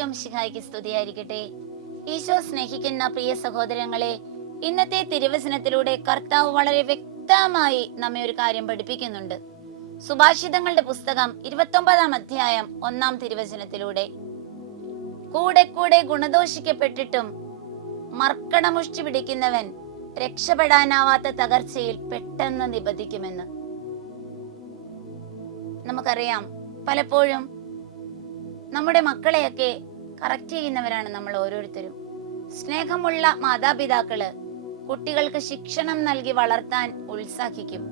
ഈശോം ശിഹായിക്ക് സ്തുതിയായിരിക്കട്ടെ ഈശോ സ്നേഹിക്കുന്ന പ്രിയ സഹോദരങ്ങളെ ഇന്നത്തെ തിരുവചനത്തിലൂടെ കർത്താവ് വളരെ വ്യക്തമായി നമ്മെ ഒരു കാര്യം പഠിപ്പിക്കുന്നുണ്ട്. സുഭാഷിതങ്ങളുടെ പുസ്തകം ഇരുപത്തൊമ്പതാം അധ്യായം ഒന്നാം തിരുവചനത്തിലൂടെ. കൂടെ കൂടെ ഗുണദോഷിക്കപ്പെട്ടിട്ടും മർക്കടമുഷ്ടി പിടിക്കുന്നവൻ രക്ഷപ്പെടാനാവാത്ത തകർച്ചയിൽ പെട്ടെന്ന് നിബന്ധിക്കുമെന്ന്. നമുക്കറിയാം പലപ്പോഴും നമ്മുടെ മക്കളെയൊക്കെ കറക്റ്റ് ചെയ്യുന്നവരാണ് നമ്മൾ ഓരോരുത്തരും. സ്നേഹമുള്ള മാതാപിതാക്കൾ കുട്ടികൾക്ക് ശിക്ഷണം നൽകി വളർത്താൻ ഉത്സാഹിക്കും.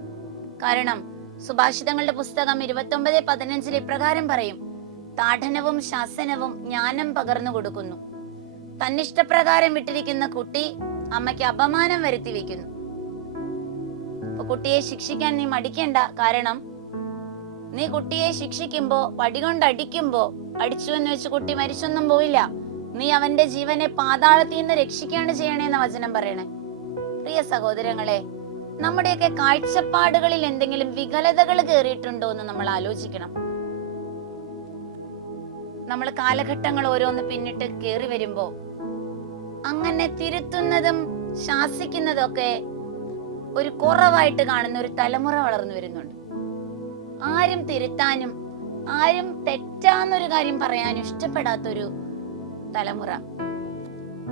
കാരണം സുഭാഷിതങ്ങളുടെ പുസ്തകം ഇരുപത്തൊമ്പത് പതിനഞ്ചിൽ ഇപ്രകാരം പറയും താഠനവും ശാസനവും ജ്ഞാനം പകർന്നു കൊടുക്കുന്നു. തന്നിഷ്ടപ്രകാരം വിട്ടിരിക്കുന്ന കുട്ടി അമ്മയ്ക്ക് അപമാനം വരുത്തി വെക്കുന്നു. കുട്ടിയെ ശിക്ഷിക്കാൻ നീ മടിക്കേണ്ട. കാരണം നീ കുട്ടിയെ ശിക്ഷിക്കുമ്പോ വടികൊണ്ട് അടിക്കുമ്പോ അടിച്ചു എന്ന് വെച്ച് കുട്ടി മരിച്ചൊന്നും പോയില്ല നീ അവന്റെ ജീവനെ പാതാളത്തിൽ നിന്ന് രക്ഷിക്കുകയാണ് ചെയ്യണേന്ന വചനം പറയണേ. പ്രിയ സഹോദരങ്ങളെ നമ്മുടെയൊക്കെ കാഴ്ചപ്പാടുകളിൽ എന്തെങ്കിലും വികലതകൾ കയറിയിട്ടുണ്ടോ എന്ന് നമ്മൾ ആലോചിക്കണം. നമ്മൾ കാലഘട്ടങ്ങൾ ഓരോന്ന് പിന്നിട്ട് കയറി വരുമ്പോ അങ്ങനെ തിരുത്തുന്നതും ശാസിക്കുന്നതൊക്കെ ഒരു കുറവായിട്ട് കാണുന്ന ഒരു തലമുറ വളർന്നു വരുന്നുണ്ട്. ആരും തിരുത്താനും ആരും തെറ്റാന്നൊരു കാര്യം പറയാനും ഇഷ്ടപ്പെടാത്തൊരു തലമുറ.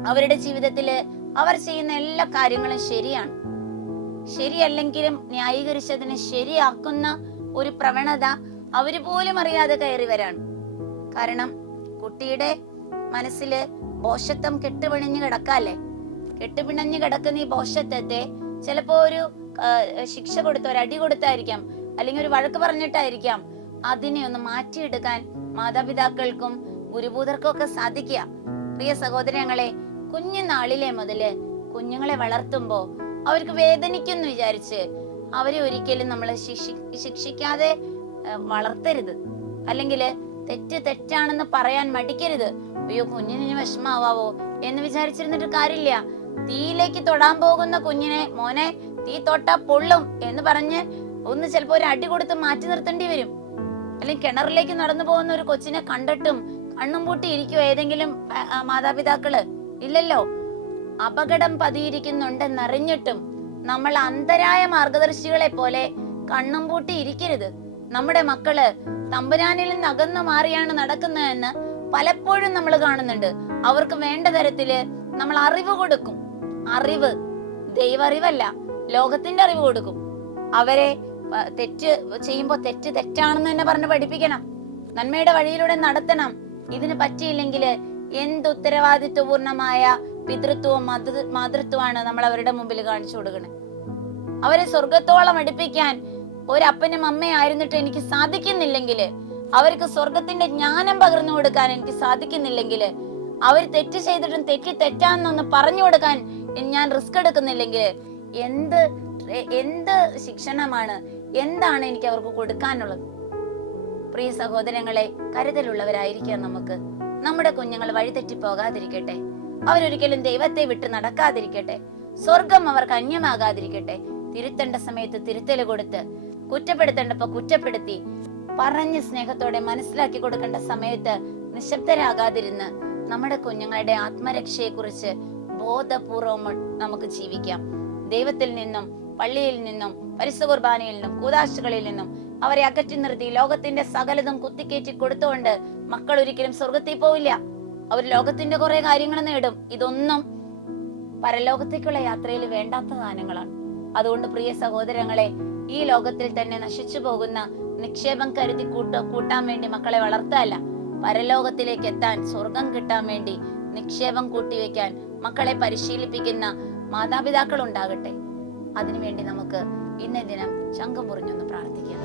അവരുടെ ജീവിതത്തിൽ അവർ ചെയ്യുന്ന എല്ലാ കാര്യങ്ങളും ശരിയാണ്. ശരിയല്ലെങ്കിലും ന്യായീകരിച്ചതിനെ ശരിയാക്കുന്ന ഒരു പ്രവണത അവർ പോലും അറിയാതെ കയറി വരാണ്. കാരണം കുട്ടിയുടെ മനസ്സിൽ ബോഷത്വം കെട്ടുപിണഞ്ഞു കിടക്കാല്ലേ? കെട്ടുപിണഞ്ഞു കിടക്കുന്ന ഈ ബോഷത്വത്തെ ചിലപ്പോ ഒരു ശിക്ഷ കൊടുത്ത ഒരു അടി കൊടുത്തായിരിക്കാം. അല്ലെങ്കിൽ ഒരു വഴക്ക് പറഞ്ഞിട്ടായിരിക്കാം അതിനെ ഒന്ന് മാറ്റിയെടുക്കാൻ മാതാപിതാക്കൾക്കും ഗുരുഭൂതർക്കും ഒക്കെ സാധിക്കുക. പ്രിയ സഹോദരങ്ങളെ കുഞ്ഞുനാളിലെ മുതൽ കുഞ്ഞുങ്ങളെ വളർത്തുമ്പോ അവർക്ക് വേദനിക്കുമെന്ന് വിചാരിച്ച് അവരെ ഒരിക്കലും നമ്മൾ ശിക്ഷി ശിക്ഷിക്കാതെ വളർത്തരുത്. അല്ലെങ്കിൽ തെറ്റ് തെറ്റാണെന്ന് പറയാൻ മടിക്കരുത്. അയ്യോ കുഞ്ഞിന് വിഷമാവാവോ എന്ന് വിചാരിച്ചിരുന്നിട്ട് കാര്യമില്ല. തീയിലേക്ക് തൊടാൻ പോകുന്ന കുഞ്ഞിനെ മോനെ തീ തൊട്ടാ പൊള്ളും എന്ന് പറഞ്ഞ് ഒന്ന് ചിലപ്പോ ഒരു അടി കൊടുത്ത് മാറ്റി നിർത്തേണ്ടി വരും. അല്ലെങ്കിൽ കിണറിലേക്ക് നടന്നു പോകുന്ന ഒരു കൊച്ചിനെ കണ്ടിട്ടും കണ്ണും പൂട്ടി ഇരിക്കും ഏതെങ്കിലും മാതാപിതാക്കൾ? ഇല്ലല്ലോ. അപകടം പതിയിരിക്കുന്നുണ്ടെന്നറിഞ്ഞിട്ടും നമ്മൾ അന്തരായ മാർഗദർശികളെ പോലെ കണ്ണും പൂട്ടി ഇരിക്കരുത്. നമ്മുടെ മക്കൾ തമ്പുരാനിൽ നിന്ന് അകന്നു മാറിയാണ് നടക്കുന്നതെന്ന് പലപ്പോഴും നമ്മൾ കാണുന്നുണ്ട്. അവർക്ക് വേണ്ട തരത്തിൽ നമ്മൾ അറിവ് കൊടുക്കും. അറിവ് ദൈവറിവല്ല ലോകത്തിന്റെ അറിവ് കൊടുക്കും. അവരെ തെറ്റ് ചെയ്യുമ്പോൾ തെറ്റ് തെറ്റാണെന്ന് തന്നെ പറഞ്ഞ് പഠിപ്പിക്കണം. നന്മയുടെ വഴിയിലൂടെ നടത്തണം. ഇതിന് പറ്റിയില്ലെങ്കിൽ എന്ത് ഉത്തരവാദിത്വപൂർണമായ പിതൃത്വവും മതൃ മാതൃത്വമാണ് നമ്മൾ അവരുടെ മുമ്പിൽ കാണിച്ചു കൊടുക്കണേ. അവരെ സ്വർഗത്തോളം അടുപ്പിക്കാൻ ഒരപ്പനും അമ്മയായിരുന്നിട്ട് എനിക്ക് സാധിക്കുന്നില്ലെങ്കിൽ അവർക്ക് സ്വർഗത്തിന്റെ ജ്ഞാനം പകർന്നു കൊടുക്കാൻ എനിക്ക് സാധിക്കുന്നില്ലെങ്കിൽ അവർ തെറ്റ് ചെയ്തിട്ടും തെറ്റ് തെറ്റാന്നൊന്ന് പറഞ്ഞു കൊടുക്കാൻ ഞാൻ റിസ്ക് എടുക്കുന്നില്ലെങ്കിൽ എന്ത് എന്ത് ശിക്ഷണമാണ്? എന്താണ് എനിക്ക് അവർക്ക് കൊടുക്കാനുള്ളത്? പ്രിയ സഹോദരങ്ങളെ കരുതലുള്ളവരായിരിക്കാം നമുക്ക്. നമ്മുടെ കുഞ്ഞുങ്ങൾ വഴിതെറ്റി പോകാതിരിക്കട്ടെ അവരൊരിക്കലും ദൈവത്തെ വിട്ട് നടക്കാതിരിക്കട്ടെ. സ്വർഗം അവർക്ക് അന്യമാകാതിരിക്കട്ടെ. തിരുത്തേണ്ട സമയത്ത് തിരുത്തൽ കൊടുത്ത് കുറ്റപ്പെടുത്തേണ്ടപ്പോ കുറ്റപ്പെടുത്തി പറഞ്ഞ് സ്നേഹത്തോടെ മനസ്സിലാക്കി കൊടുക്കേണ്ട സമയത്ത് നിശബ്ദരാകാതിരുന്ന് നമ്മുടെ കുഞ്ഞുങ്ങളുടെ ആത്മരക്ഷയെ കുറിച്ച് ബോധപൂർവം നമുക്ക് ജീവിക്കാം. ദൈവത്തിൽ നിന്നും പള്ളിയിൽ നിന്നും പരിശുദ്ധ കുർബാനയിൽ നിന്നും കൂതാശകളിൽ നിന്നും അവരെ അകറ്റി നിർത്തി ലോകത്തിന്റെ സകലതും കുത്തിക്കേറ്റി കൊടുത്തുകൊണ്ട് മക്കൾ ഒരിക്കലും സ്വർഗത്തിൽ പോവില്ല. അവർ ലോകത്തിന്റെ കുറെ കാര്യങ്ങൾ നേടും. ഇതൊന്നും പരലോകത്തേക്കുള്ള യാത്രയിൽ വേണ്ടാത്ത ദാനങ്ങളാണ്. അതുകൊണ്ട് പ്രിയ സഹോദരങ്ങളെ ഈ ലോകത്തിൽ തന്നെ നശിച്ചു പോകുന്ന നിക്ഷേപം കരുതി കൂട്ട കൂട്ടാൻ വേണ്ടി മക്കളെ വളർത്തല്ല. പരലോകത്തിലേക്ക് എത്താൻ സ്വർഗം കിട്ടാൻ വേണ്ടി നിക്ഷേപം കൂട്ടിവെക്കാൻ മക്കളെ പരിശീലിപ്പിക്കുന്ന മാതാപിതാക്കൾ ഉണ്ടാകട്ടെ. അതിനുവേണ്ടി നമുക്ക് ഇന്നേ ദിനം ശംഖം മുറിഞ്ഞൊന്ന് പ്രാർത്ഥിക്കാം.